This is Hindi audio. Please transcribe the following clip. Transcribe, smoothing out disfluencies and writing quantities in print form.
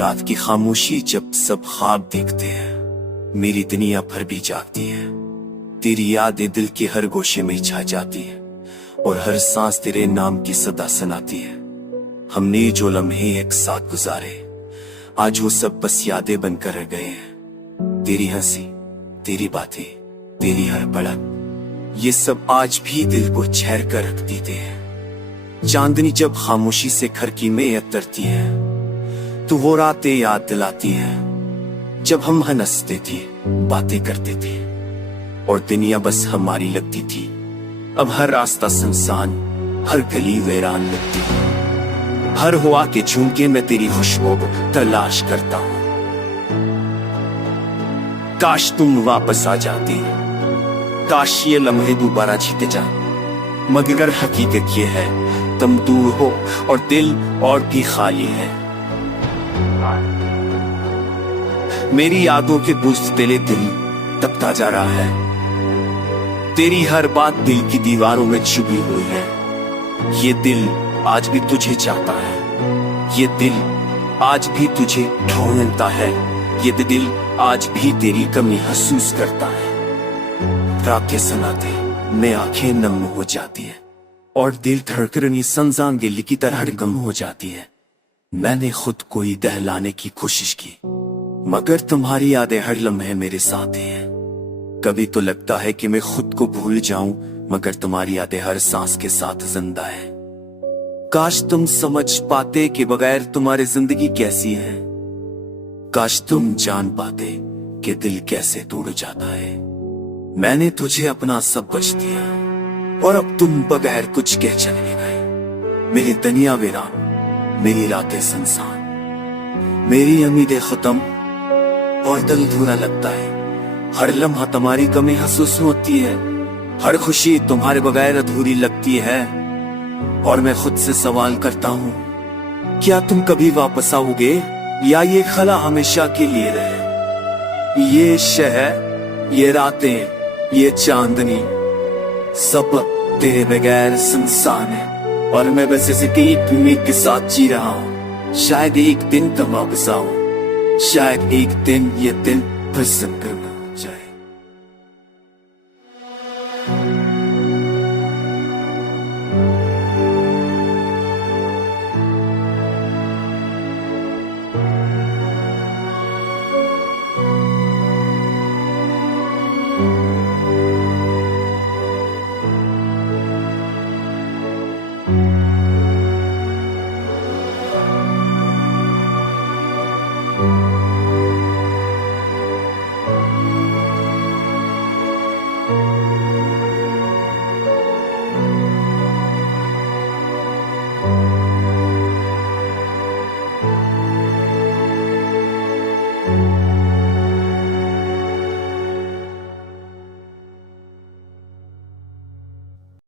रात की खामोशी जब सब ख्वाब देखते हैं, मेरी दुनिया भर भी जागती है। तेरी यादें दिल के हर गोशे में छा जाती है और हर सांस तेरे नाम की सदा सुनाती है। हमने जो लम्हे एक साथ गुजारे, आज वो सब बस यादें बनकर रह गए हैं। तेरी हंसी, तेरी बातें, तेरी हर पलक, ये सब आज भी दिल को छेड़ कर रख देते हैं। चांदनी जब खामोशी से खिड़की में उतरती है तो वो रातें याद दिलाती है जब हम हंसते थे, बातें करते थे और दुनिया बस हमारी लगती थी। अब हर रास्ता सुनसान, हर गली वीरान लगती है। हर हवा के झोंके में तेरी खुशबू तलाश करता हूँ। काश तुम वापस आ जाती, काश ये लम्हे दोबारा जीते जा। मगर हकीकत ये है, तुम दूर हो और दिल और भी खाली है। मेरी यादों के बोझ तले दिल तपता जा रहा है। तेरी हर बात दिल की दीवारों में छुपी हुई है। ये दिल आज भी तुझे चाहता है, ये दिल आज भी तुझे ढूंढता है, ये दिल आज भी तेरी कमी महसूस करता है। रातें सुनाते में आंखें नम हो जाती है और दिल धड़कनी संजान गिल्ली की तरह गम हो जाती है। मैंने खुद को ही दहलाने की कोशिश की, मगर तुम्हारी यादें हर लम्हे मेरे साथ हैं। कभी तो लगता है कि मैं खुद को भूल जाऊं, मगर तुम्हारी यादें हर सांस के साथ जिंदा है। काश तुम समझ पाते कि बगैर तुम्हारी जिंदगी कैसी है। काश तुम जान पाते कि दिल कैसे टूट जाता है। मैंने तुझे अपना सब बच दिया और अब तुम बगैर कुछ कह चले गए। मेरी दुनिया वीरान, मेरी रातें सुनसान, मेरी उम्मीदें खत्म और दिल अधूरा लगता है। हर लम्हा तुम्हारी कमी महसूस होती है, हर खुशी तुम्हारे बगैर अधूरी लगती है। और मैं खुद से सवाल करता हूँ, क्या तुम कभी वापस आओगे या ये खला हमेशा के लिए रहे। ये शहर, ये रातें, ये चांदनी, सब तेरे बगैर सुनसान है और मैं बस इसी एक उम्मीद के साथ जी रहा हूँ। शायद एक दिन तुम वापस आओ, शायद एक दिन ये दिन फिर से